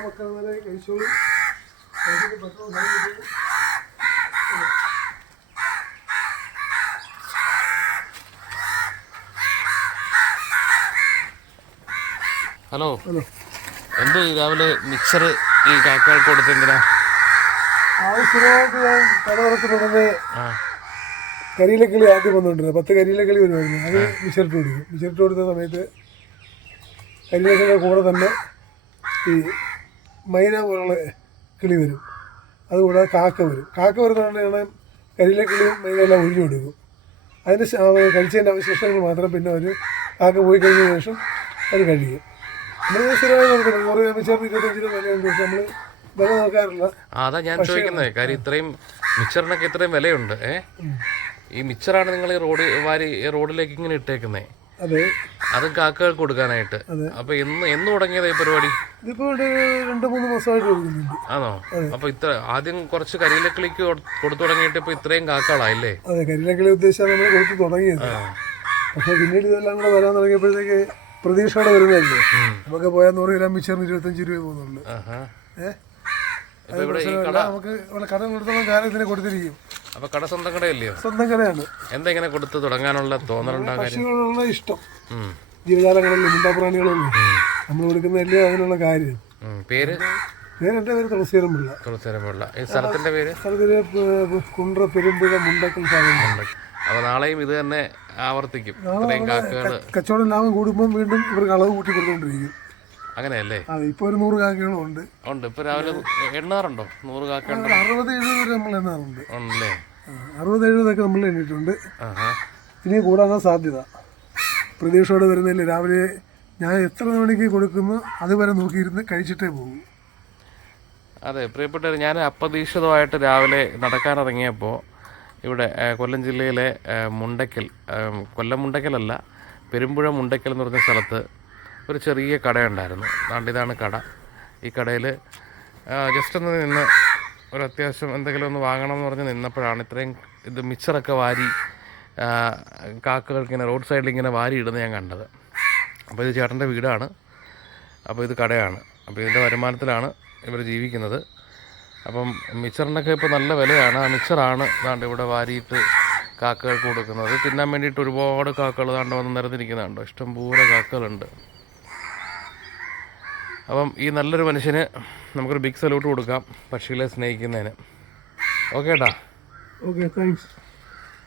മക്കൾ കഴിച്ചോളൂ hello. Hello. എന്ത് രാവിലെ മിക്സർ ഈ കാക്കകൾക്ക് കൊടുത്തെന്തിനാ? ആവശ്യമായിട്ട് ഞാൻ ആ. കിളി ആദ്യം വന്നുകൊണ്ടിരുന്നത് പത്ത് കരിയിലെ കിളി വരുമായിരുന്നു. അത് മിച്ചറിട്ട് കൊടുക്കും മിച്ചറിട്ട് കൊടുത്ത സമയത്ത് കരിയിലെ കൂടെ തന്നെ ഈ മൈന പോലുള്ള കിളി വരും. അതുകൂടാതെ കാക്ക വരും. കാക്ക വരുന്നതുകൊണ്ടാണ് കരിയിലെ കിളിയും മൈനയെല്ലാം ഒഴിഞ്ഞു കൊടുക്കും. അതിന് കഴിച്ചതിന്റെ അവശിഷ്ടങ്ങൾ മാത്രം പിന്നെ അവർ കാക്ക പോയി കഴിഞ്ഞ ശേഷം അത് കഴിക്കും. നമ്മൾ സ്ഥിരമായി നോക്കണം നൂറ് മിച്ചറിന് ഇരുപത്തഞ്ച് രൂപ വിലയുണ്ട്. പക്ഷെ നമ്മൾ വില നോക്കാറില്ല. അതാ ഞാൻ ചോദിക്കുന്നത് കാര്യം ഇത്രയും മിച്ചറിനൊക്കെ ഇത്രയും വിലയുണ്ട്. ഏഹ് ഈ മിച്ചറാണ് നിങ്ങൾ ഈ റോഡ് വാരി റോഡിലേക്ക് ഇങ്ങനെ ഇട്ടേക്കുന്നേ. അതെ. അതും കാക്കകൾക്ക് കൊടുക്കാനായിട്ട്. അപ്പൊ എന്ന് എന്ന് തുടങ്ങിയതാ ഈ പരിപാടി? രണ്ട് മൂന്ന് മാസമായിട്ട് കൊടുക്കുന്നുണ്ട്. ആണോ? അപ്പൊ ഇത്ര ആദ്യം കുറച്ച് കരിയിലക്കിളിക്ക് കൊടുത്തു തുടങ്ങിയിട്ട് ഇപ്പൊ ഇത്രയും കാക്കകളായില്ലേ? അതെ കരിയിലക്കിളി ഉദ്ദേശിച്ചാണ് നമ്മൾ കൊടുത്ത് തുടങ്ങിയത്. പക്ഷെ പിന്നീട് ഇതെല്ലാം കൂടെ വരാൻ തുടങ്ങിയപ്പോഴത്തേക്ക് പ്രതീക്ഷയോടെ വരുന്നതല്ലേ? നമുക്ക് പോയാൽ നൂറ് ഗ്രാം മിച്ചറിന് ഇരുപത്തഞ്ച് രൂപ പോകുന്നുള്ളൂ. ഏഹ് നമുക്ക് കടം കട കൊടുത്തോളം കാലത്തിന് കൊടുത്തിരിക്കും. അപ്പൊ കട സ്വന്തം കടയല്ലയോ? സ്വന്തം കടയാണ്. എന്താ ഇങ്ങനെ കൊടുത്ത് തുടങ്ങാനുള്ള തോന്നലുണ്ടാകാനുള്ള ഇഷ്ടം. ജീവജാലങ്ങളല്ലേ മിണ്ടാപ്രാണികളല്ലേ നമ്മൾ കൊടുക്കുന്നതല്ലേ അതിനുള്ള കാര്യം. പേര്? പേര് ഞാൻ എന്റെ പേര് തുളസീരം പിള്ള തുളസിരമുള്ള ഈ സ്ഥലത്തിന്റെ പേര്? സ്ഥലത്തിന്റെ കുണ്ട്ര പെരുമ്പുഴ മുണ്ടക്കൽ സാധനം അപ്പൊ നാളെയും ഇത് തന്നെ ആവർത്തിക്കും. കച്ചവടം ലാഭം കൂടുമ്പോൾ വീണ്ടും ഇവർക്ക് അളവ് കൂട്ടി കൊടുത്തോണ്ടിരിക്കും. അങ്ങനെയല്ലേ? ഇപ്പൊ ഒരു നൂറ് കാക്കകളും ഉണ്ട്. ഉണ്ട്. ഇപ്പൊ രാവിലെ എണ്ണാറുണ്ടോ? നൂറ് കാക്ക ഉണ്ട് ഒരു അറുപത് എഴുപത് നമ്മൾ എണ്ണാറുണ്ട്. ഉണ്ടല്ലേ? അറുപത് എഴുപതൊക്കെ നമ്മൾ എണ്ണിയിട്ടുണ്ട്. ആഹാ. ഇനി കൂടാനാണ് സാധ്യത. പ്രതീക്ഷയോടെ വരുന്നില്ല. രാവിലെ ഞാൻ എത്ര മണിക്ക് കൊടുക്കുന്നു അതുവരെ നോക്കിയിരുന്ന് കഴിച്ചിട്ടേ പോകും. അതെ പ്രിയപ്പെട്ടവർ ഞാൻ അപ്രതീക്ഷിതമായിട്ട് രാവിലെ നടക്കാനിറങ്ങിയപ്പോൾ ഇവിടെ കൊല്ലം ജില്ലയിലെ മുണ്ടയ്ക്കൽ മുണ്ടക്കൽ കൊല്ലം മുണ്ടക്കലല്ല പെരുമ്പുഴ മുണ്ടക്കൽ എന്ന് പറഞ്ഞ സ്ഥലത്ത് ഒരു ചെറിയ കടയുണ്ടായിരുന്നു. അതുകൊണ്ട് ഇതാണ് കട. ഈ കടയിൽ ജസ്റ്റ് ഒന്ന് നിന്ന് ഒരു അത്യാവശ്യം എന്തെങ്കിലും ഒന്ന് വാങ്ങണം എന്ന് പറഞ്ഞ് നിന്നപ്പോഴാണ് ഇത്രയും ഇത് മിച്ചറൊക്കെ വാരി കാക്കകൾക്ക് ഇങ്ങനെ റോഡ് സൈഡിൽ ഇങ്ങനെ വാരി ഇടുന്നത് ഞാൻ കണ്ടത്. അപ്പോൾ ഇത് ചേട്ടന്റെ വീടാണ്. അപ്പോൾ ഇത് കടയാണ്. അപ്പോൾ ഇതിന്റെ വരുമാനത്തിലാണ് ഇവർ ജീവിക്കുന്നത്. അപ്പം മിച്ചറിനൊക്കെ ഇപ്പോൾ നല്ല വിലയാണ്. ആ മിച്ചറാണ് ദാണ്ട് ഇവിടെ വാരിയിട്ട് കാക്കകൾക്ക് കൊടുക്കുന്നത്. തിന്നാൻ വേണ്ടിയിട്ട് ഒരുപാട് കാക്കകൾ ദാണ്ട് വന്ന് നിരത്തിരിക്കുന്നതാണ്ടോ ഇഷ്ടംപോലെ കാക്കകളുണ്ട്. അപ്പം ഈ നല്ലൊരു മനുഷ്യന് നമുക്കൊരു ബിഗ് സല്യൂട്ട് കൊടുക്കാം പക്ഷികളെ സ്നേഹിക്കുന്നതിന്. ഓക്കെ ഏട്ടാ ഓക്കെ താങ്ക്സ്